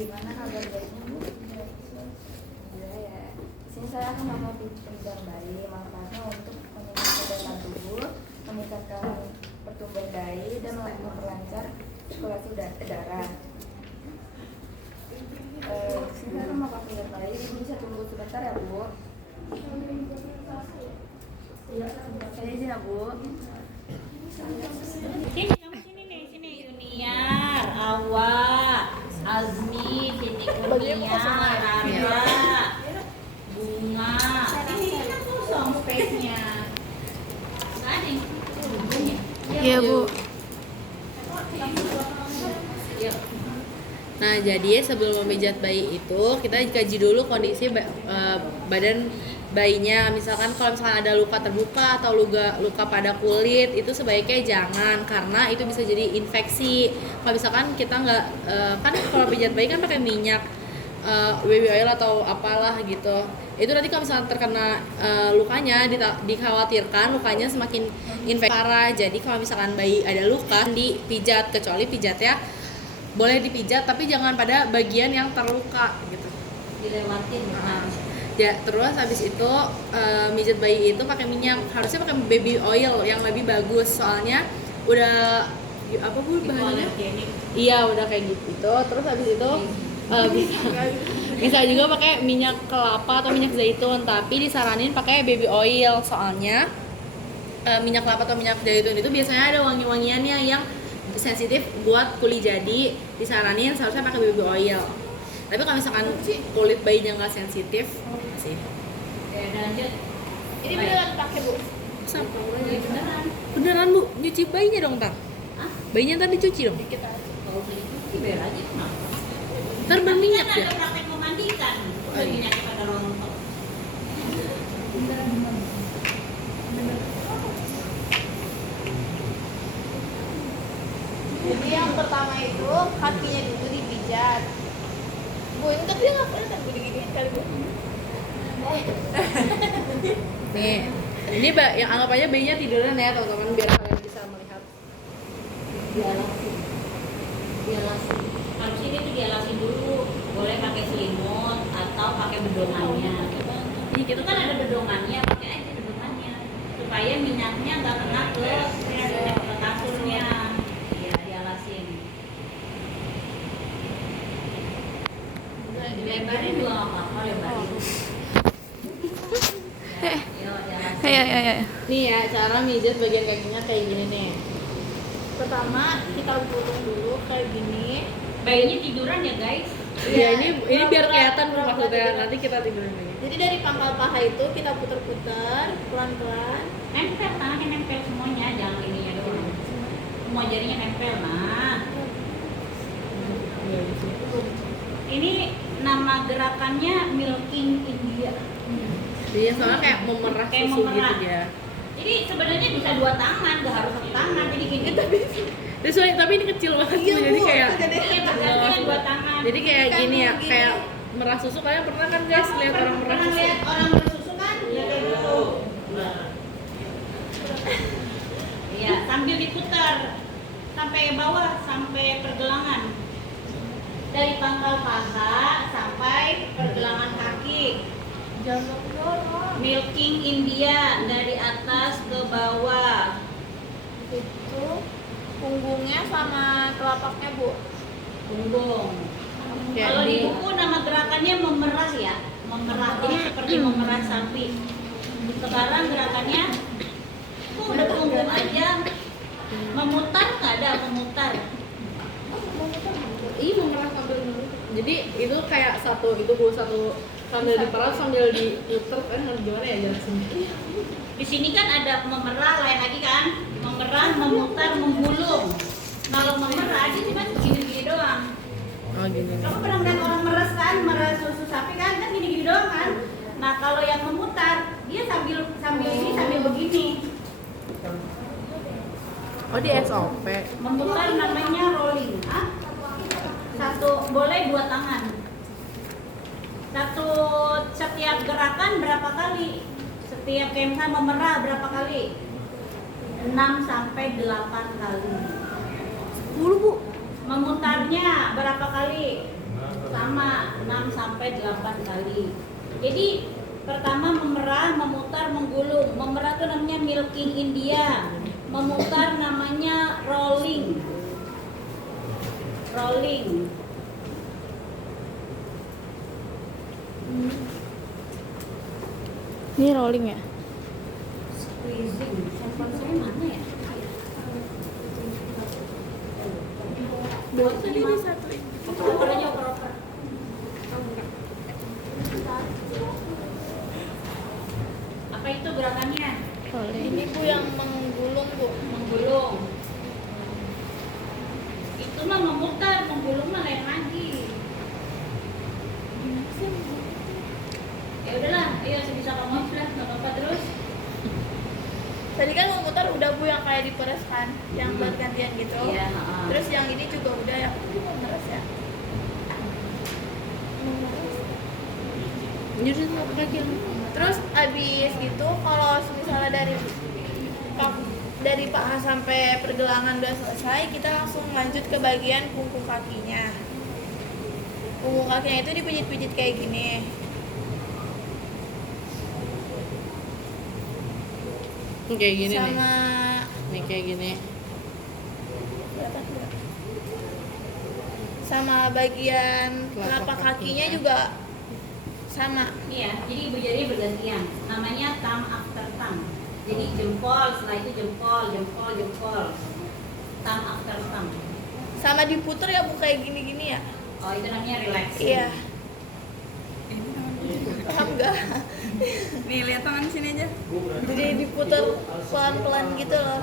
gimana kabar bayinya Bu? Ya ya. Di sini saya akan melakukan pemeriksaan bayi, manfaatnya untuk meningkatkan daya tubuh, meningkatkan pertumbuhan bayi dan memperlancar sirkulasi darah. Di sini saya akan melakukan pemeriksaan bayi, bisa tunggu sebentar ya Bu. Ya, saya izin ya Bu. Sini kamu sini nih, sini Yuniar, Awa, Azmi, Siti Kurnia, Rara, Bunga. Ini kan kosong space-nya. Nggak ada yang bunyi. Iya Bu. Yuk. Nah jadi sebelum memijat bayi itu kita kaji dulu kondisi badan bayinya. Misalkan kalau misalkan ada luka terbuka atau luka pada kulit itu sebaiknya jangan, karena itu bisa jadi infeksi. Kalau misalkan kita nggak kan kalau pijat bayi kan pakai minyak baby oil atau apalah gitu, itu nanti kalau misalkan terkena lukanya dikhawatirkan lukanya semakin infeksi parah. Jadi kalau misalkan bayi ada luka dipijat, kecuali pijatnya boleh dipijat tapi jangan pada bagian yang terluka gitu. Dilewatin. Ya, terus habis itu mijat bayi itu pakai minyak, harusnya pakai baby oil yang lebih bagus, soalnya udah apa Bu bahannya? Iya, udah kayak gitu. Terus habis itu bisa juga pakai minyak kelapa atau minyak zaitun, tapi disaranin pakai baby oil, soalnya minyak kelapa atau minyak zaitun itu biasanya ada wangi-wangiannya yang sensitif buat kulit, jadi disaranin seharusnya pakai baby oil. Tapi kalau misalkan kulit bayinya nggak sensitif sih. Oke, lanjut. Ini beneran pakai Bu? Beneran. Beneran Bu, nyuci bayinya dong Tar? Hah? Bayinya tadi cuci dong? Dikit aja. Kalau beli itu bayar aja kenapa? Ntar berminyak Kan ya? ada praktek memandikan. Oh, iya. Minyak pada rontok. Jadi yang pertama itu kakinya dulu dipijat. Bu, ini tapi dia nggak kelihatan Bu diginiin kali Bu. Nih, ini yang anggap aja bayinya tiduran ya teman-teman, biar kalian bisa melihat. Dialasin. Harusnya dia tuh dialasin dulu. Boleh pakai selimut atau pakai bedongannya. Itu kan ada bedongannya, pakai aja bedongannya supaya minyaknya nggak kena ke kasurnya. Iya, dialasin. Dilebarin juga nggak apa-apa, lebarin. Yo, dialasin. Ayo. Nih ya, cara mijat bagian kakinya kayak gini nih. Pertama kita gulung dulu kayak gini. Bayinya tiduran ya guys. Iya, ini biar kelihatan Bu maksudnya, nanti kita tidurin lagi. Jadi dari pangkal paha itu kita putar-putar pelan-pelan. Nempel, tangannya nempel semuanya, jangan ininya doang. Semua jarinya nempel, nah. Ini nama gerakannya milking India. Iya, soalnya kayak memerah Kayak susu memerah. gitu ya. Jadi sebenarnya bisa dua tangan, gak harus satu tangan. Jadi gini. Tapi ini kecil banget Iya, Bu, jadi Bu, kayak Iya, bergantian dua tangan. jadi kayak Kan gini ya, begini. kayak merah susu. Kalian pernah kan guys lihat orang merah Pernah susu? lihat orang bersusu kan? Ya kayak gitu. Iya, sambil diputar sampai bawah, sampai pergelangan. Dari pangkal paha sampai pergelangan kaki. Jangan dorong. Milking India dari atas ke bawah. Itu punggungnya sama telapaknya Bu. Punggung. Kayak Kalau di di- buku nama gerakannya memerah ya, memerah. Jadi seperti memerah sapi. Sekarang gerakannya udah punggung aja. Memutar nggak ada memutar. Iya, memerah sambil dulu. Jadi itu kayak satu sambil diperas sambil diputer kan, harus gimana ya jelasinnya? Di sini kan ada memerah, lain lagi kan? Memerah, memutar, menggulung. Kalau memerah dia cuma gini-gini doang. Oh gini. Kamu pernah melihat orang meres kan, meres susu sapi kan gini-gini doang kan? Nah kalau yang memutar dia sambil ini sambil begini. Oh di SOP. Memutar namanya rolling. Hah? Boleh dua tangan. Setiap gerakan berapa kali? Setiap kemsa memerah berapa kali? 6 sampai 8 kali. 10 Bu. Memutarnya berapa kali? 10 sama 6 sampai 8 kali. Jadi pertama memerah, memutar, menggulung. Memerah itu namanya milking India. Memutar namanya rolling. Rolling. Ini rolling ya? Squeezing. Handphone saya mana ya? Buat tadi disatuin. Oper aja, oper. Apa itu gerakannya? Rolling. Ini Bu yang menggulung Bu. Menggulung. Itu mah memutar, menggulung mah lain lagi. Ya udahlah, ayo sebisa kamu sudah, nggak apa-apa terus. Tadi kan memutar udah Bu yang kayak diperes kan, yang bergantian gitu. Iya, heeh. Terus yang ini juga udah yang memeres ya. Jadi apa lagi? Terus abis gitu kalau misalnya dari paha sampai pergelangan udah selesai, kita langsung lanjut ke bagian punggung kakinya. Punggung kakinya itu dipijit-pijit kayak gini. Kayak gini nih. Sama Nih kayak gini. kelihatan nggak? Sama bagian telapak kakinya juga sama. Iya, jadi ibu jari bergantian. Namanya thumb after thumb. Jadi jempol, setelah itu jempol. Thumb after thumb. Sama diputer ya Bu kayak gini-gini ya. Oh, itu namanya relaxing. Iya. Paham nggak? Nih lihat tangan sini aja. Jadi diputer pelan-pelan gitu loh.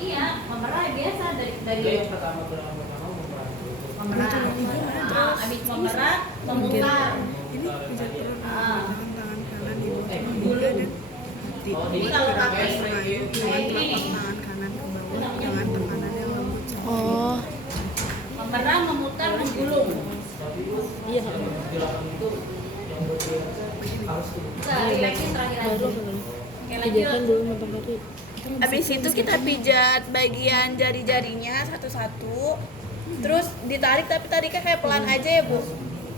Iya, memerah biasa dari memerah. Abis memerah, memutar. Ini pijat perut Ah. tangan kanan di bawah tulang Gulung. iga dan hati. Jadi kalau pakai Serayu dengan telapak tangan kanan ke bawah dengan tekanan yang lembut. Oh. memerah, memutar, menggulung. Iya. Nah, relaxing terakhir lagi. Oke, lanjut. Pijatan dulu mentang kaki. Habis itu kita pijat bagian jari-jarinya satu-satu. Terus ditarik tapi tariknya kayak pelan aja ya Bu.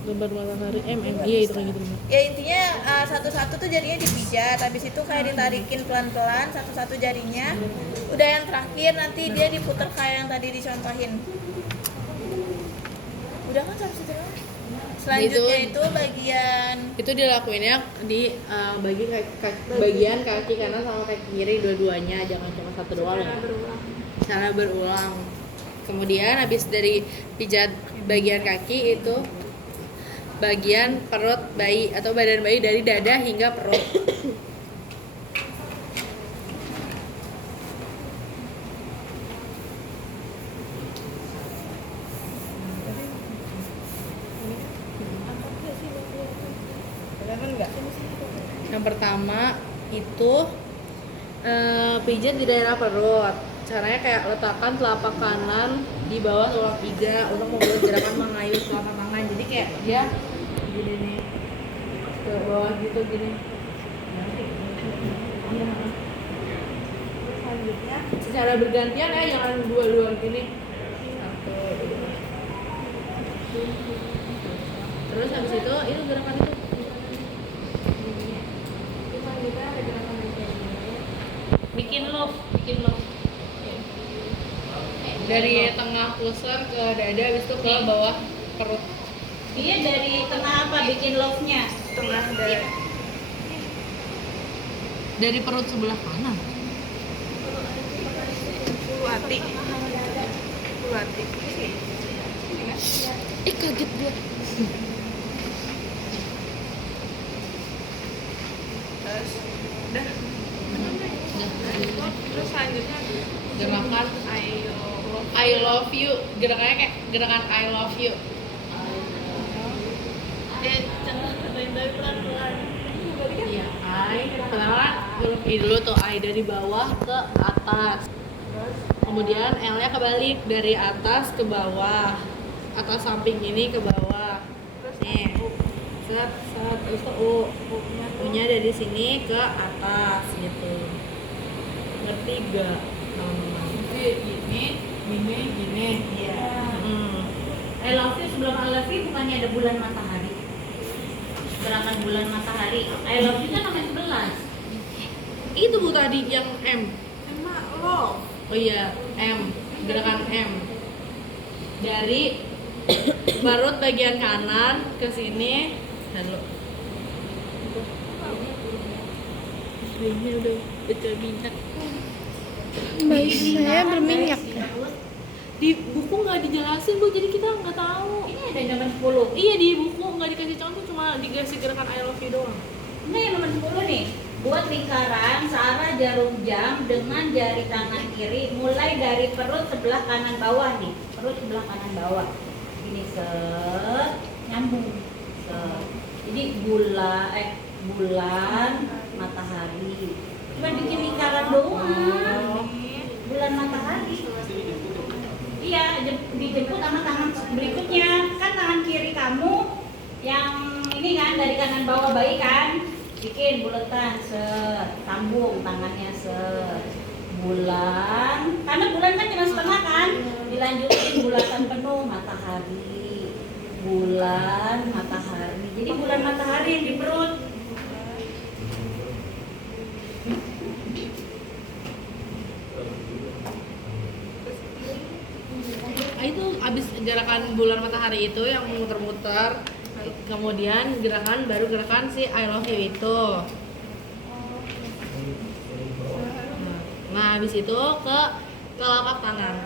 Gambar matahari iya itu kayak gitu. Ya intinya satu-satu tuh jarinya dipijat. Habis itu kayak ditarikin pelan-pelan satu-satu jarinya. Udah yang terakhir nanti dia diputer kayak yang tadi dicontohin. Udah kan sampai situ doang? Selanjutnya itu bagian Itu dilakuinnya di bagian kaki kanan sama kaki kiri dua-duanya, jangan cuma satu doang. Cara berulang. Kemudian habis dari pijat bagian kaki itu bagian perut bayi atau badan bayi dari dada hingga perut. Yang pertama itu pijat di daerah perut. Caranya kayak letakkan telapak kanan di bawah tulang iga untuk membuat gerakan mengayuh telapak tangan. Jadi kayak dia gini nih ke bawah gitu gini. Selanjutnya secara bergantian ya, jangan dua-dua gini. Satu, dua. Terus habis itu gerakan itu. Selanjutnya ada gerakan yang kayak gini. Bikin love. Dari tengah pusar ke dada, habis itu ke bawah perut. Dia dari tengah apa bikin love-nya? tengah dari Dari perut sebelah kanan. Hati. Kaget gue. Udah. Terus selanjutnya Gerakan I love you. Gerakannya kayak gerakan I love you. jangan dari pelan-pelan. Iya, pertama dulu tuh I dari bawah ke atas. Kemudian L-nya kebalik dari atas ke bawah. Atas samping ini ke bawah. Nih. Set, terus tuh U-nya dari sini ke atas gitu. Ngerti gak? Gini. Iya. love you bukannya ada bulan matahari? Gerakan bulan matahari. I love you kan nomor 11. Itu Bu tadi yang M. Emak lo. Oh iya, M. Gerakan M. Dari perut bagian kanan ke sini. Lalu ini udah betul minyak. Bayi saya berminyak. Di buku nggak dijelasin Bu, jadi kita nggak tahu. Ini ada yang nomor 10. Iya di buku nggak dikasih contoh, cuma dikasih gerakan I love you doang. Ini yang nomor 10 nih. Buat lingkaran searah jarum jam dengan jari tangan kiri mulai dari perut sebelah kanan bawah nih. Perut sebelah kanan bawah. Ini set nyambung. Set. Jadi bulan matahari. Cuma bikin lingkaran doang. Bulan matahari. Iya, dijemput sama tangan berikutnya. Kan tangan kiri kamu yang ini kan dari kanan bawah bayi kan, bikin buletan, sambung tangannya bulan. Karena bulan kan cuma setengah kan, dilanjutin bulatan penuh matahari, bulan matahari. Jadi bulan matahari yang di perut. Itu abis gerakan bulan matahari itu yang muter-muter, kemudian baru gerakan si I love you itu. Nah abis itu ke telapak tangan.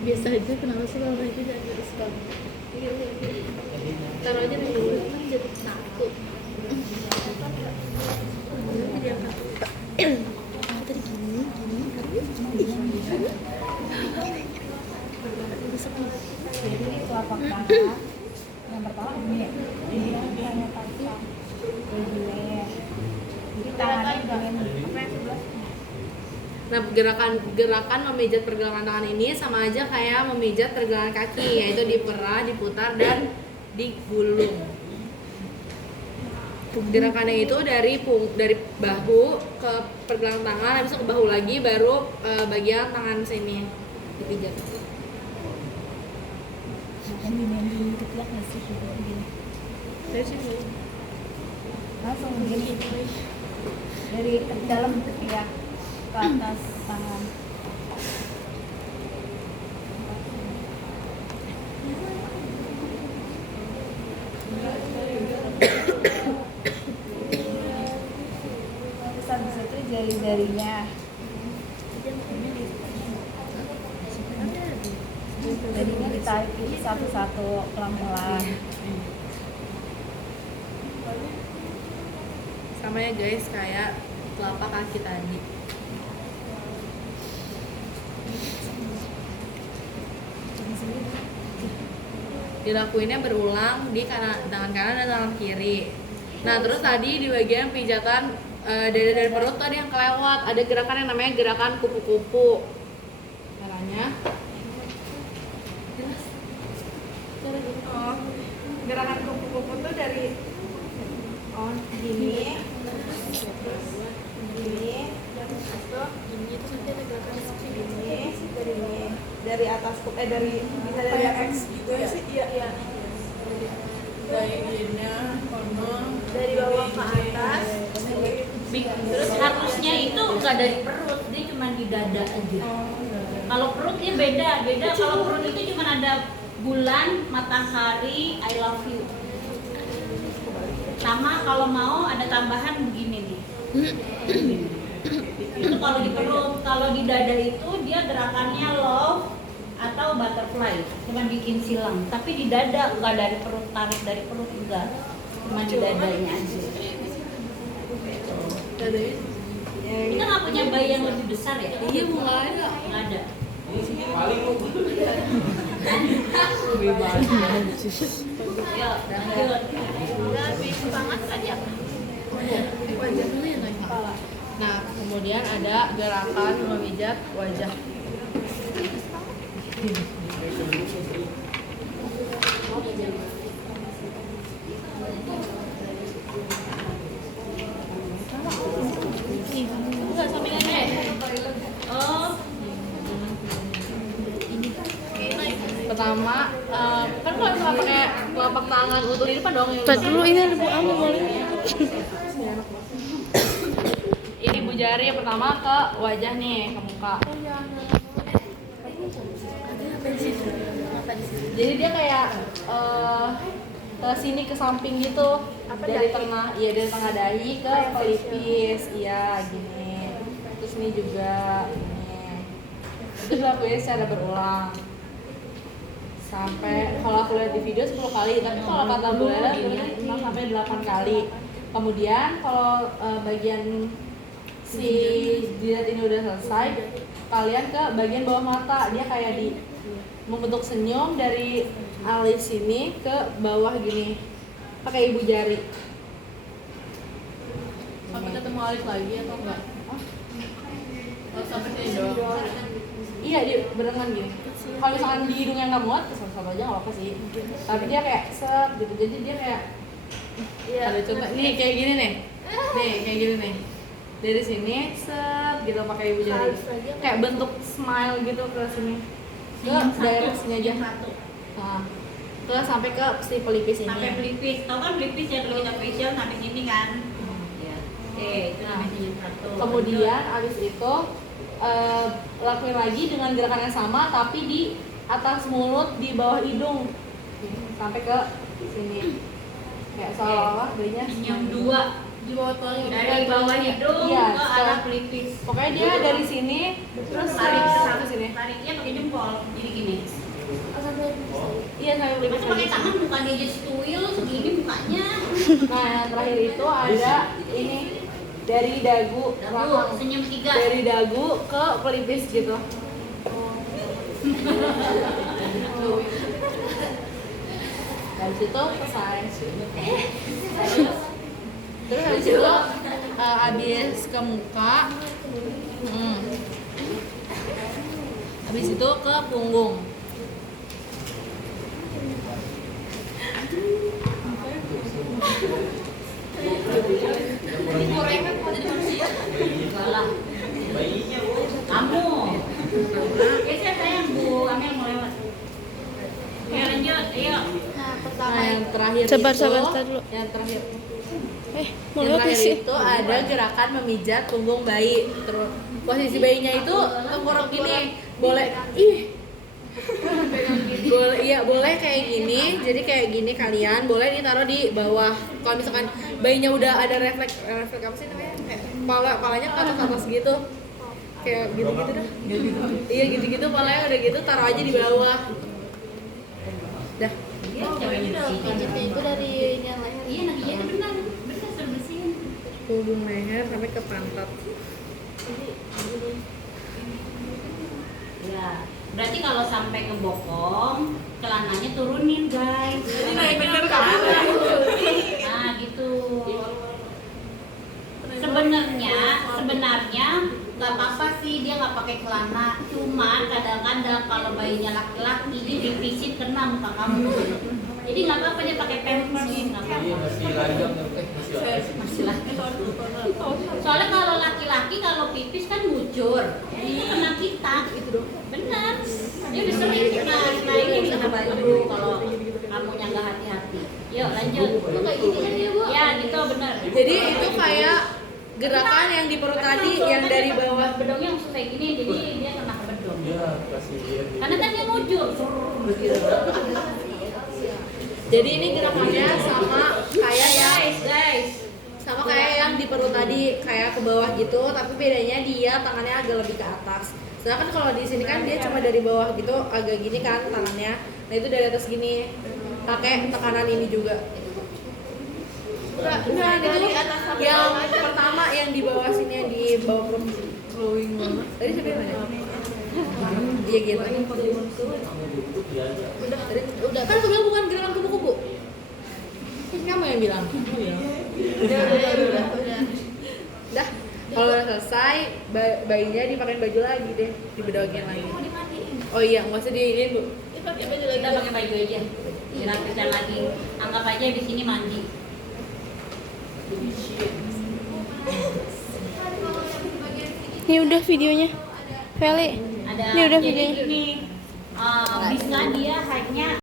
Biasa aja, kenapa sih kalau itu jadi respon? Taruh aja dulu, kan jadi satu. Jadi telapak tangan yang pertama ini, ini hanya pasang begini. Jadi tangannya begini. Nah gerakan memijat pergelangan tangan ini sama aja kayak memijat pergelangan kaki, yaitu diperah, diputar, dan digulung. Gerakannya itu dari bahu ke pergelangan tangan, habis itu ke bahu lagi, baru bagian tangan sini dipijat. Ini ketiak nggak sih begini? Dari sini. Langsung begini. Dari dalam ketiak ke atas tangan. Terus habis itu jari-jarinya. Jadinya ditarik itu satu-satu pelan-pelan. Sama ya guys, kayak telapak kaki tadi. Dilakuinnya berulang di tangan kanan dan tangan kiri. Nah terus tadi di bagian pijatan dari perut tuh ada yang kelewat. Ada gerakan yang namanya gerakan kupu-kupu. Caranya Oh, gerakan kupu-kupu tuh dari gini, dari atas dari bisa dari X gitu ya sih, iya. Dari bawah ke atas. Terus harusnya itu nggak dari perut, dia cuma di dada aja. Kalau perut dia beda. Kalau perut itu cuma ada bulan, matahari, I love you. Sama kalau mau ada tambahan begini nih. Itu kalau di perut. Kalau di dada itu dia gerakannya love atau butterfly, cuma bikin silang. Tapi di dada nggak dari perut, tarik dari perut enggak, cuma di dadanya aja. Kita nggak punya bayi yang lebih besar ya? iya nggak ada. Nggak ada. Yuk, lanjut. Nah kemudian ada gerakan memijat wajah. Enggak sampai nenek. Oh. pertama kan kalau misalnya pakai telapak tangan utuh di depan dong yang Tat dulu ini ada Bu Ami boleh. ini Bu jari yang pertama ke wajah nih, ke muka. Jadi dia kayak ke sini ke samping gitu. Dari tengah, iya dari tengah dahi ke pelipis, iya gini. Terus ini juga gini. Itu dilakuin secara berulang. Sampai kalau aku lihat di video 10 kali, tapi kalau kata Bu Lela 5 sampai 8 kali. Kemudian kalau bagian si jidat ini udah selesai, kalian ke bagian bawah mata, dia kayak membentuk senyum dari alis sini ke bawah gini, pakai ibu jari. Sampai ketemu alis lagi atau enggak? Oh, sampai sini doang. Iya, dia berenang gini. Kalau misalkan di hidungnya nggak muat, satu aja nggak apa sih. Tapi dia kayak set gitu, jadi dia kayak ada coba nih kayak gini nih kayak gini nih, dari sini set gitu pakai ibu jari, kayak bentuk smile gitu ke sini, ke daerah sini aja, nah, ke sampai ke si pelipis ini. Sampai pelipis, tau kan pelipis ya kalau kita facial sampai sini kan? Ya. Oke, itu namanya senyum satu. Kemudian abis itu lakuin lagi dengan gerakan yang sama tapi di atas mulut, di bawah hidung sampai ke sini, kayak seolah-olah bayinya Senyum dua di bawah tuanya dari bawah hidung iya, ke arah pelipis. pokoknya dia dari sini terus Tarik ke sini. tariknya pakai jempol, jadi gini. Iya sampai pelipis Masa pakai lagi. tangan bukan dia just tuil segini mukanya. Nah yang terakhir itu ada ini dari dagu belakang, Senyum tiga. dari dagu ke pelipis gitu. Dari situ selesai. Terus habis itu habis ke muka, habis itu ke punggung. Enggak lah. Kamu. Biasanya sayang Bu, Amel mau lewat. Ya lanjut, ayo. Nah yang terakhir Sabar, itu, sabar, tar dulu. yang terakhir Mau yang lewat terakhir sih. itu ada gerakan memijat punggung bayi. Terus posisi bayinya itu tengkorak gini, boleh boleh, iya boleh kayak gini. Jadi kayak gini kalian boleh ditaruh di bawah. Kalau misalkan bayinya udah ada refleks apa sih namanya, kayak palanya ke atas gitu, kayak gitu dah. Iya gitu palanya udah gitu, taruh aja di bawah. Dah. Pijitnya itu dari yang leher. Iya, iya itu benar. Benar suruh bersihin. Punggung leher sampai ke pantat. Ya, berarti kalau sampai ke bokong, celananya turunin guys. Jadi naiknya ke atas. Nah gitu. Sebenarnya nggak apa-apa sih dia nggak pakai celana. Cuma kadang-kadang kalau bayinya laki-laki dia dipisit kena muka kamu. Jadi nggak apa-apa dia pakai pampers, nggak apa-apa. Masih laki. Soalnya kalau laki-laki kalau pipis kan ngucur, itu kena kita gitu dong. Benar. Dia udah sering nah ini bisa baju kalau kamunya nggak hati-hati. Yuk lanjut. Kayak gini kan ya Bu? Ya gitu benar. Jadi itu kayak gerakan yang di perut tadi yang dari bawah. Bedongnya langsung kayak gini, jadi dia kena ke bedong. Karena kan dia ngucur. Jadi ini gerakannya sama kayak yang Guys. sama kayak yang di perut tadi, kayak ke bawah gitu, tapi bedanya dia tangannya agak lebih ke atas. Sedangkan kalau di sini kan dia cuma dari bawah gitu, agak gini kan tangannya. Nah itu dari atas gini, pakai tekanan ini juga. Enggak, itu yang pertama yang di bawah sini, yang di bawah perut glowing banget. Tadi siapa yang nanya? Iya gitu. Udah. Kan aku bilang bukan gerakan kupu-kupu. Kamu yang bilang. Udah. Dah. Kalau udah selesai, bayinya dipakein baju lagi deh, dibedogin lagi. Oh iya, nggak usah diinin Bu. Pakai baju lagi. Kita pakai baju aja. Dirapikan lagi. Anggap aja di sini mandi. Ini udah videonya. Feli. Ada Ini udah jadi videonya. gini. bisa dia hanya